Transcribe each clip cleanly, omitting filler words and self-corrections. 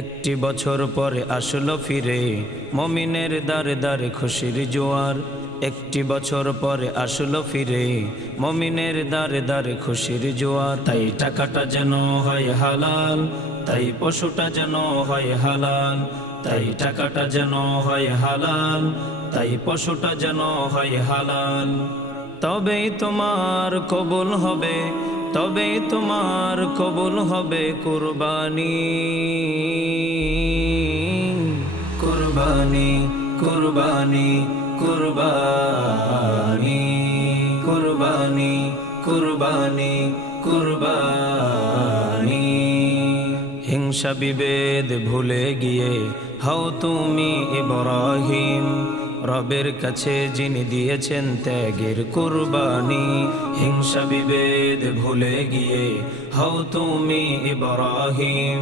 একটি বছর পরে আসলো ফিরে মুমিনের দারে দারে খুশির জোয়ার। একটি বছর পরে আসলো ফিরে মুমিনের দারে দারে খুশির জোয়ার। তাই টাকাটা যেন হয় হালাল, তাই পশুটা যেন হয় হালাল। তাই টাকাটা যেন হয় হালাল, তাই পশুটা যেন হয় হালাল। তবেই তোমার কবুল হবে, তবেই তোমার কবুল হবে কুরবানি। কুরবানি কুরবানি কুরবানি কুরবানি কুরবানি কুরবানি। হিংসা বিভেদ ভুলে গিয়ে হও তুমি ইব্রাহিম, রবের কাছে যিনি দিয়েছেন ত্যাগের কুরবানি। হিংসা বিভেদ ভুলে গিয়ে হও তুমি ইব্রাহিম,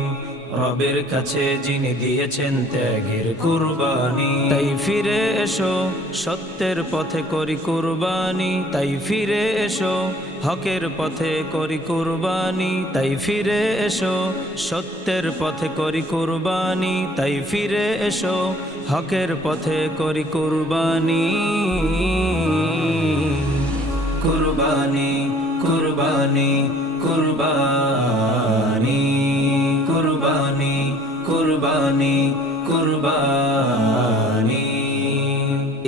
রবের কাছে যিনি দিয়েছেন ত্যাগের কুরবানি। তাই ফিরে এসো সত্যের পথে করি কুরবানি, তাই ফিরে এসো হকের পথে করি কুরবানি। তাই ফিরে এসো সত্যের পথে করি কুরবানি, তাই ফিরে এসো হকের পথে করি কুরবানি। কুরবানি কুরবানি কুরবানি কুরবানি কুরবানি কুরবানি।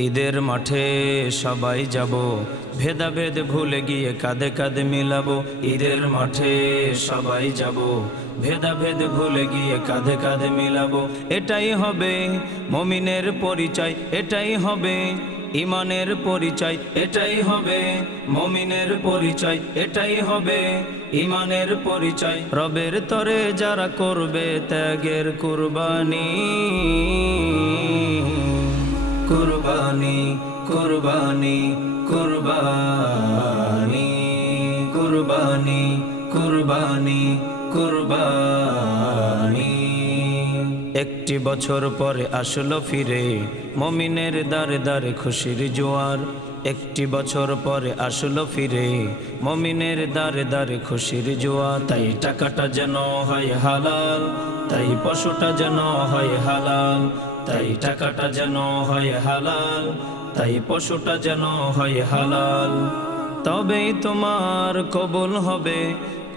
ঈদের মাঠে সবাই যাব, ভেদাভেদ ভুলে গিয়ে কাঁধে কাঁধে মিলাবো। ঈদের মাঠে সবাই যাব, ভেদাভেদ ভুলে গিয়ে কাঁধে কাঁধে মিলাবো। এটাই হবে মুমিনের পরিচয়, এটাই হবে ইমানের পরিচয়, এটাই হবে মুমিনের পরিচয়, এটাই হবে ইমানের পরিচয়। রবের তরে যারা করবে ত্যাগের কুরবানি। কুরবানি কুরবানি কুরবানি কুরবানি কুরবানি কুরবানি। একটি বছর পরে আসলো ফিরে মুমিনের দারে দারে খুশির জোয়ার। একটি বছর পরে আসলো ফিরে মুমিনের দারে দারে খুশির জোয়ার। তাই টাকাটা যেন হয় হালাল, তাই পশুটা যেন হয় হালাল। তাই টাকাটা যেন হয় হালাল, তাই পশুটা যেন হয় হালাল। তবেই তোমার কবুল হবে,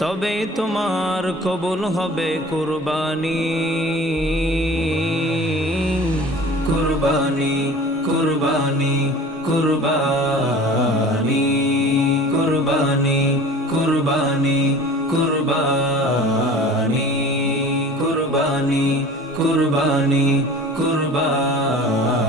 তবেই তোমার কবুল হবে কুরবানি। কুরবানি কুরবানি কুরবানি কুরবানি কুরবানি কুরবানি কুরবানি কুরবানি কুরবানি।